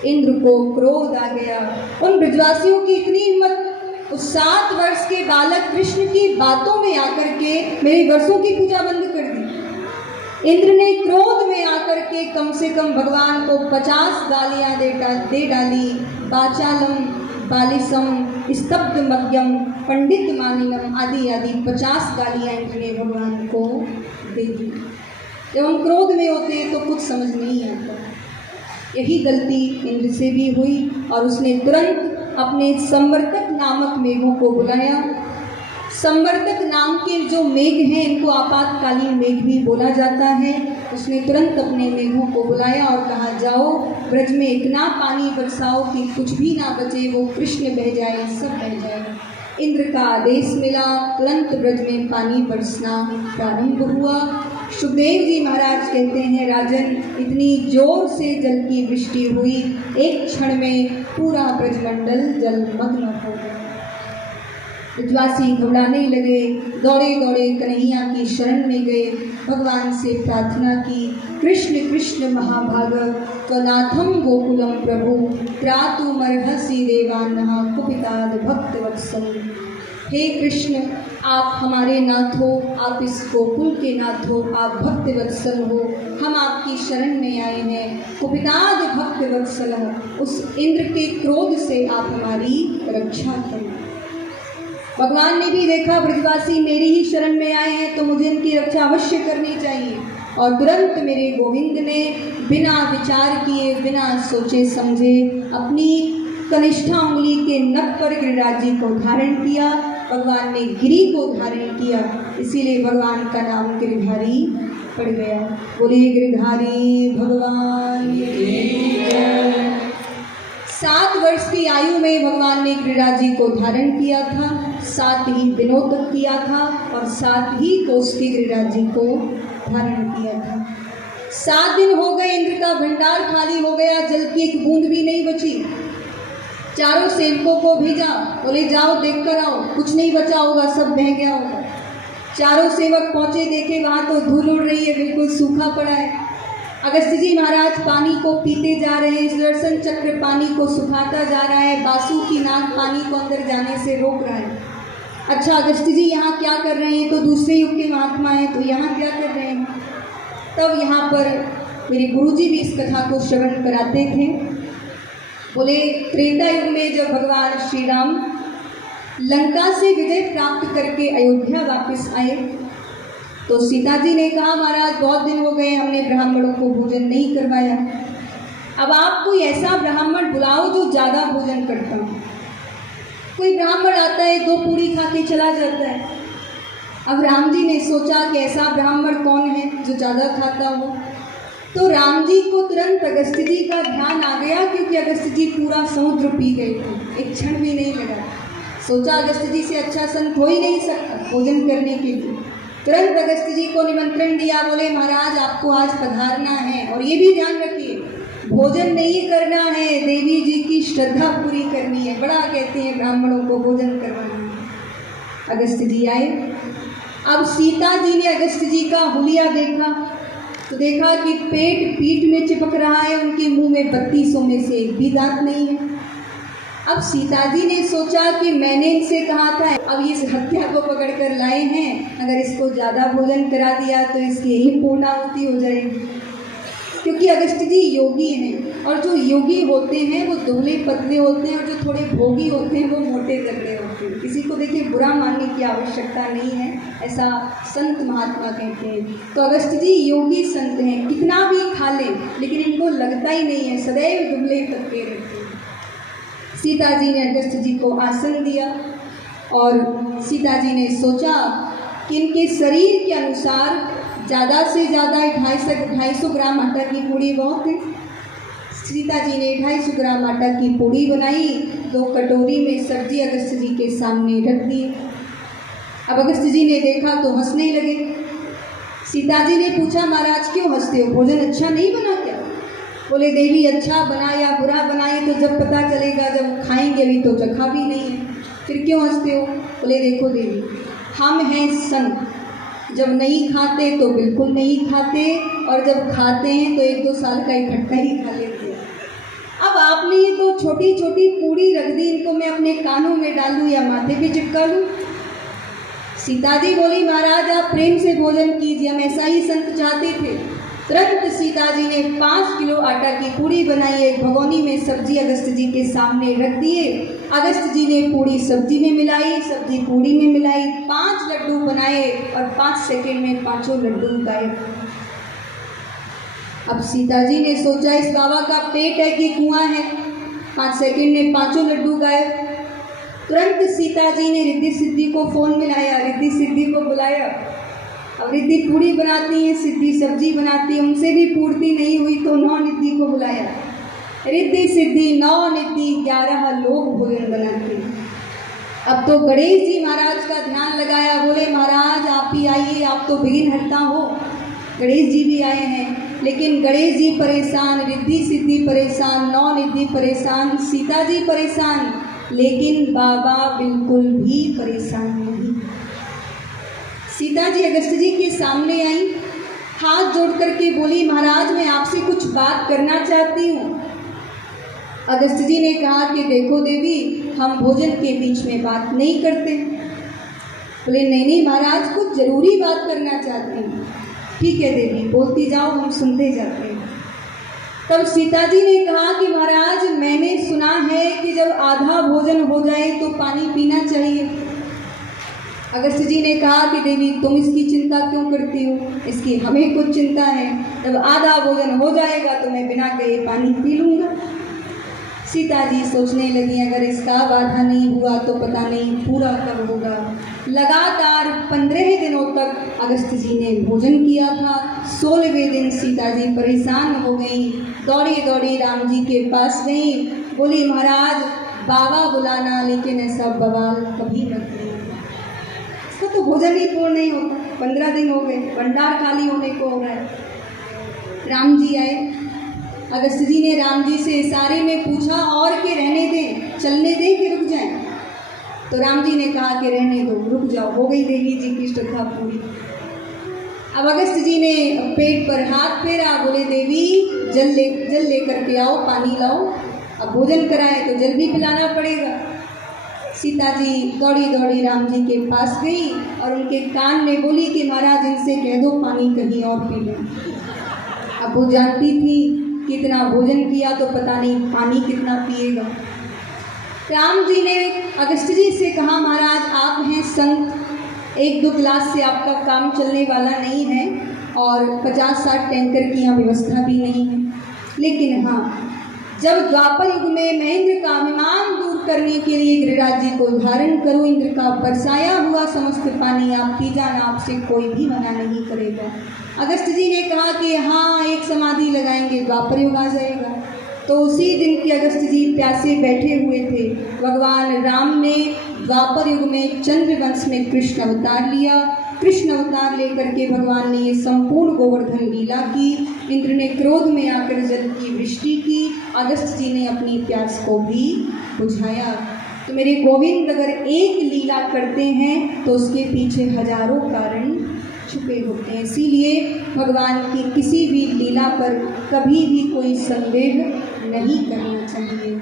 इंद्र को क्रोध आ गया। उन ब्रजवासियों की इतनी हिम्मत, उस 7 वर्ष के बालक कृष्ण की बातों में आकर के मेरे वर्षों की पूजा बंद कर दी। इंद्र ने क्रोध में आकर के कम से कम भगवान को 50 गालियां दे डाली। बाचालम, बालिसम, स्तब्ध मध्यम, पंडित मानिनम आदि आदि 50 गालियां इंद्र ने भगवान को दे दी। जब हम क्रोध में होते हैं तो कुछ समझ नहीं आता। यही गलती इंद्र से भी हुई और उसने तुरंत अपने संवर्तक नामक मेघों को बुलाया। संवर्तक नाम के जो मेघ हैं, इनको आपातकालीन मेघ भी बोला जाता है। उसने तुरंत अपने मेघों को बुलाया और कहा, जाओ ब्रज में इतना पानी बरसाओ कि कुछ भी ना बचे, वो कृष्ण बह जाए, सब बह जाए। इंद्र का आदेश मिला, तुरंत ब्रज में पानी बरसना प्रारंभ हुआ। सुखदेव जी महाराज कहते हैं, राजन इतनी जोर से जल की वृष्टि हुई, एक क्षण में पूरा ब्रजमंडल जलमग्न हो गया। ब्रजवासी घबराने लगे, दौड़े दौड़े कन्हैया की शरण में गए, भगवान से प्रार्थना की, कृष्ण कृष्ण महाभाग त्वनाथम गोकुलम प्रभु त्रातुमर्हसि देवान्नः कुपिताद भक्तवत्सल। हे कृष्ण, आप हमारे नाथ हो, आप इस गोकुल के नाथ हो, आप भक्तवत्सल हो, हम आपकी शरण में आए हैं। कुपिताद भक्तवत्सल, उस इंद्र के क्रोध से आप हमारी रक्षा करें। भगवान ने भी देखा ब्रजवासी मेरी ही शरण में आए हैं तो मुझे इनकी रक्षा अवश्य करनी चाहिए, और तुरंत मेरे गोविंद ने बिना विचार किए, बिना सोचे समझे अपनी कनिष्ठा उंगली के नख पर गिरिराज जी को धारण किया। भगवान ने गिरी को धारण किया, इसीलिए भगवान का नाम गिरधारी पड़ गया। बोलिए गिरधारी भगवान की जय। 7 वर्ष की आयु में भगवान ने गिरिराज जी को धारण किया था, 7 ही दिनों तक किया था और 7 ही कोस के गिरिराज जी को धारण किया था। 7 दिन हो गए, इंद्र का भंडार खाली हो गया, जल की एक बूंद भी नहीं बची। चारों सेवकों को भेजा, बोले जाओ देख कर आओ, कुछ नहीं बचा होगा, सब बह गया होगा। चारों सेवक पहुंचे, देखे वहां तो धूल उड़ रही है, बिल्कुल सूखा पड़ा है। अगस्त्य जी महाराज पानी को पीते जा रहे हैं, सुदर्शन चक्र पानी को सुखाता जा रहा है, बासुकी नाग पानी को अंदर जाने से रोक रहा है। अच्छा अगस्त्य जी यहाँ क्या कर रहे हैं, तो दूसरे युग के महात्मा हैं, तो यहाँ क्या कर रहे हैं? तब यहाँ पर मेरे गुरुजी भी इस कथा को श्रवण कराते थे। बोले त्रेता युग में जब भगवान श्री राम लंका से विजय प्राप्त करके अयोध्या वापस आए तो सीता जी ने कहा, महाराज बहुत दिन हो गए हमने ब्राह्मणों को भोजन नहीं करवाया, अब आप कोई ऐसा ब्राह्मण बुलाओ जो ज़्यादा भोजन करता हो। कोई ब्राह्मण आता है 2 पूड़ी खा के चला जाता है। अब राम जी ने सोचा कि ऐसा ब्राह्मण कौन है जो ज़्यादा खाता हो, तो राम जी को तुरंत अगस्त जी का ध्यान आ गया, क्योंकि अगस्त जी पूरा समुद्र पी गए थे, एक क्षण भी नहीं लगा। सोचा अगस्त जी से अच्छा संत हो ही नहीं सकता भोजन करने के लिए। तुरंत अगस्त जी को निमंत्रण दिया, बोले महाराज आपको आज पधारना है, और ये भी ध्यान रखिए भोजन नहीं करना है, देवी जी की श्रद्धा पूरी करनी है। बड़ा कहते हैं ब्राह्मणों को भोजन करवाना है। अगस्त जी आए। अब सीता जी ने अगस्त जी का हुलिया देखा तो देखा कि पेट पीठ में चिपक रहा है, उनके मुंह में 32 में से एक भी दांत नहीं है। अब सीता जी ने सोचा कि मैंने इनसे कहा था, अब इस हत्या को पकड़ कर लाए हैं, अगर इसको ज़्यादा भोजन करा दिया तो इसकी ही पूर्णाहुति हो जाएगी। क्योंकि अगस्त जी योगी हैं, और जो योगी होते हैं वो दुबले पतले होते हैं, और जो थोड़े भोगी होते हैं वो मोटे तगड़े होते हैं। किसी को देखिए बुरा मानने की आवश्यकता नहीं है, ऐसा संत महात्मा कहते हैं। तो अगस्त जी योगी संत हैं, कितना भी खा लें लेकिन इनको लगता ही नहीं है, सदैव दुबले पतले रहते हैं। सीता जी ने अगस्त जी को आसन दिया और सीता जी ने सोचा कि इनके शरीर के अनुसार ज़्यादा से ज़्यादा 250 ग्राम आटा की पूड़ी बहुत है। सीता जी ने 250 ग्राम आटा की पूड़ी बनाई, 2 कटोरी में सब्जी अगस्त जी के सामने रख दी। अब अगस्त जी ने देखा तो हंसने लगे। सीता जी ने पूछा, महाराज क्यों हंसते हो, भोजन अच्छा नहीं बना क्या? बोले देवी अच्छा बना या बुरा बनाए तो जब पता चलेगा, जब खाएंगे, अभी तो चखा भी नहीं है, फिर क्यों हंसते हो? बोले देखो देवी, हम हैं संत, जब नहीं खाते तो बिल्कुल नहीं खाते, और जब खाते हैं तो 1-2 साल का इकट्ठा ही खा लेते हैं। अब आपने ये तो छोटी छोटी पूड़ी रख दी, इनको मैं अपने कानों में डालूं या माथे पे चिपका लूं? सीता जी बोली, महाराज आप प्रेम से भोजन कीजिए, हम ऐसा ही संत चाहते थे। तुरंत सीता जी ने 5 किलो आटा की पूड़ी बनाई, एक भगोनी में सब्जी अगस्त जी के सामने रख दिए। अगस्त जी ने पूड़ी सब्जी में मिलाई, सब्जी पूड़ी में मिलाई, 5 लड्डू बनाए और 5 सेकंड में 5 लड्डू गायब। अब सीता जी ने सोचा इस बाबा का पेट है कि कुआं है, 5 सेकंड में 5 लड्डू गायब। तुरंत सीता जी ने रिद्धि सिद्धि को फ़ोन मिलाया, रिद्धि सिद्धि को बुलाया। अब रिद्धि पूड़ी बनाती है, सिद्धि सब्जी बनाती है, उनसे भी पूर्ति नहीं हुई तो 9 निधि को बुलाया। रिद्धि सिद्धि 9 निधि 11 लोग भोजन बनाते हैं। अब तो गणेश जी महाराज का ध्यान लगाया, बोले महाराज आप ही आइए, आप तो विघ्नहर्ता हो। गणेश जी भी आए हैं, लेकिन गणेश जी परेशान, रिद्धि सिद्धि परेशान, 9 निधि परेशान, सीता जी परेशान, लेकिन बाबा बिल्कुल भी परेशान नहीं। सीता जी अगस्त जी के सामने आई, हाथ जोड़ करके बोली, महाराज मैं आपसे कुछ बात करना चाहती हूँ। अगस्त जी ने कहा कि देखो देवी, हम भोजन के बीच में बात नहीं करते। बोले नहीं नहीं महाराज, कुछ ज़रूरी बात करना चाहती हूँ। ठीक है देवी, बोलती जाओ, हम सुनते जाते हैं। तब सीता जी ने कहा कि महाराज मैंने सुना है कि जब आधा भोजन हो जाए तो पानी पीना चाहिए। अगस्त जी ने कहा कि देवी तुम इसकी चिंता क्यों करती हो, इसकी हमें कुछ चिंता है, जब आधा भोजन हो जाएगा तो मैं बिना कहे पानी पी लूँगा। सीता जी सोचने लगी, अगर इसका बाधा नहीं हुआ तो पता नहीं पूरा कब होगा। लगातार 15 दिनों तक अगस्त जी ने भोजन किया था। 16वें दिन सीता जी परेशान हो गई, दौड़ी दौड़ी राम जी के पास गई, बोली महाराज बाबा बुलाना, लेकिन ऐसा बवाल कभी मत करिए, इसका तो भोजन ही पूर्ण नहीं होता। 15 दिन हो गए, भंडार खाली होने को हो रहा है। राम जी आए, अगस्त जी ने राम जी से इशारे में पूछा और के रहने दें, चलने दें कि रुक जाएं? तो राम जी ने कहा कि रहने दो, रुक जाओ, हो गई देवी जी की श्रद्धा पूरी। अब अगस्त जी ने पेट पर हाथ फेरा, बोले देवी जल ले करके आओ, पानी लाओ, अब भोजन कराएं तो जल भी पिलाना पड़ेगा। सीता जी दौड़ी दौड़ी राम जी के पास गई और उनके कान में बोली कि महाराज इनसे कह दो पानी कहीं और पी लें। अब वो जानती थी कि इतना भोजन किया तो पता नहीं पानी कितना पिएगा। राम जी ने अगस्त जी से कहा, महाराज आप हैं संत, 1-2 गिलास से आपका काम चलने वाला नहीं है और 50-60 टैंकर की यहाँ व्यवस्था भी नहीं है। लेकिन हाँ, जब द्वापर युग में मैं इंद्र का अभिमान दूर करने के लिए गिरिराज जी को धारण करूँ, इंद्र का बरसाया हुआ समस्त पानी आप पी जाना, आपसे कोई भी मना नहीं करेगा। अगस्त जी ने कहा कि हाँ, एक समाधि लगाएंगे, द्वापर युग आ जाएगा। तो उसी दिन के अगस्त जी प्यासे बैठे हुए थे। भगवान राम ने द्वापर युग में चंद्रवंश में कृष्ण अवतार लिया। कृष्ण अवतार लेकर के भगवान ने ये संपूर्ण गोवर्धन लीला की। इंद्र ने क्रोध में आकर जल की वृष्टि की, अगस्त जी ने अपनी प्यास को भी बुझाया। तो मेरे गोविंद अगर एक लीला करते हैं तो उसके पीछे हजारों कारण छुपे होते हैं। इसीलिए भगवान की किसी भी लीला पर कभी भी कोई संदेह नहीं करना चाहिए।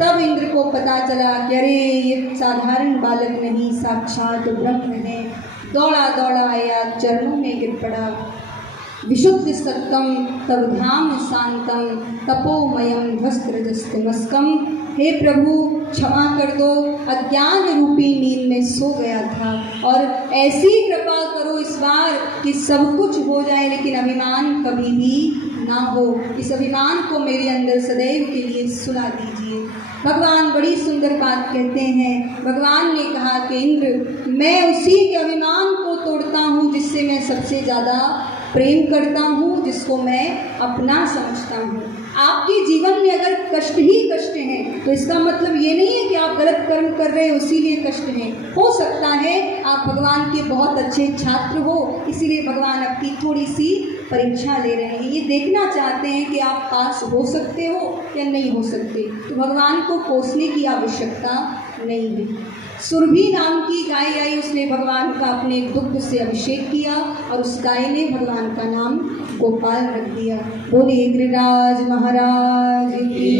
तब इंद्र को पता चला कि अरे ये साधारण बालक नहीं, साक्षात ब्रह्म है। दौड़ा दौड़ा आया, चरणों में गिर पड़ा। विशुद्ध सत्तम तब धाम शांतम तपोमयम ध्वस्तरजस्तमस्कम। हे प्रभु क्षमा कर दो, अज्ञान रूपी नींद में सो गया था और ऐसी कृपा करो इस बार कि सब कुछ हो जाए लेकिन अभिमान कभी भी ना हो। इस अभिमान को मेरे अंदर सदैव के लिए सुला दीजिए। भगवान बड़ी सुंदर बात कहते हैं। भगवान ने कहा कि इंद्र, मैं उसी के अभिमान को तोड़ता हूँ जिससे मैं सबसे ज़्यादा प्रेम करता हूँ, जिसको मैं अपना समझता हूँ। आपके जीवन में अगर कष्ट ही कष्ट हैं तो इसका मतलब ये नहीं है कि आप गलत कर्म कर रहे हो इसीलिए कष्ट हैं। हो सकता है आप भगवान के बहुत अच्छे छात्र हो, इसीलिए भगवान आपकी थोड़ी सी परीक्षा ले रहे हैं। ये देखना चाहते हैं कि आप पास हो सकते हो या नहीं हो सकते। तो भगवान को कोसने की आवश्यकता नहीं है। सुरभि नाम की गाय आई, उसने भगवान का अपने दुग्ध से अभिषेक किया और उस गाय ने भगवान का नाम गोपाल रख दिया। बोले गिरिराज महाराज की,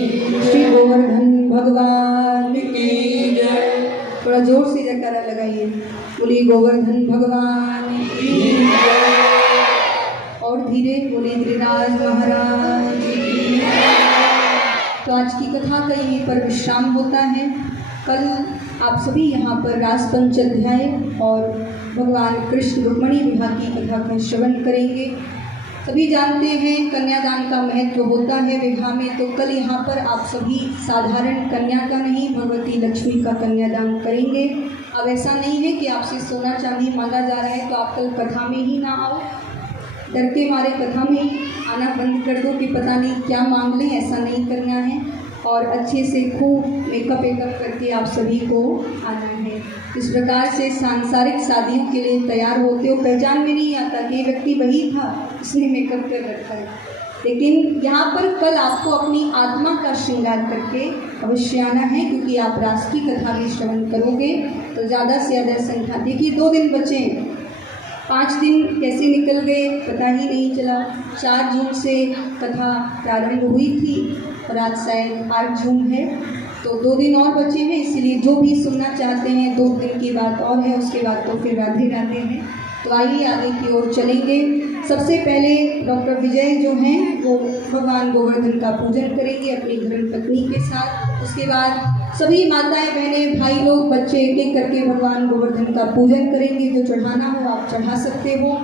श्री गोवर्धन भगवान की जय। थोड़ा जोर से जयकारा लगाइए, बोले गोवर्धन भगवान की जय। और धीरे, बोले गिरिराज महाराज की जय। तो आज की कथा का यहीं पर विश्राम होता है। कल आप सभी यहाँ पर रास पंच अध्याय और भगवान कृष्ण रुक्मिणी विवाह की कथा का श्रवण करेंगे। सभी जानते हैं कन्यादान का महत्व होता है विवाह में। तो कल यहाँ पर आप सभी साधारण कन्या का नहीं, भगवती लक्ष्मी का कन्यादान करेंगे। अब ऐसा नहीं है कि आपसे सोना चांदी मांगा जा रहा है तो आप कल कथा में ही ना आओ, डर के मारे कथा में आना बंद कर दो कि पता नहीं क्या मांग लें। ऐसा नहीं करना है और अच्छे से खूब मेकअप वेकअप करके आप सभी को आना है। इस प्रकार से सांसारिक शादियों के लिए तैयार होते हो, पहचान में नहीं आता कि ये व्यक्ति वही था, इसने मेकअप कर रखा है। लेकिन यहाँ पर कल आपको अपनी आत्मा का श्रृंगार करके अवश्य आना है, क्योंकि आप रास की कथा भी श्रवण करोगे तो ज़्यादा से ज़्यादा संख्या। देखिए 2 दिन बचे, 5 दिन कैसे निकल गए पता ही नहीं चला। 4 जून से कथा प्रारंभ हुई थी और आज शायद 8 जून है, तो 2 दिन और बचे हैं। इसीलिए जो भी सुनना चाहते हैं 2 दिन की बात और है, उसके बाद तो फिर राधे राधे हैं। तो आइए आगे की ओर चलेंगे। सबसे पहले डॉक्टर विजय जो हैं वो भगवान गोवर्धन का पूजन करेंगे अपनी धर्मपत्नी के साथ। उसके बाद सभी माताएं बहनें भाई लोग बच्चे एक एक करके भगवान गोवर्धन का पूजन करेंगे। जो चढ़ाना हो आप चढ़ा सकते हो।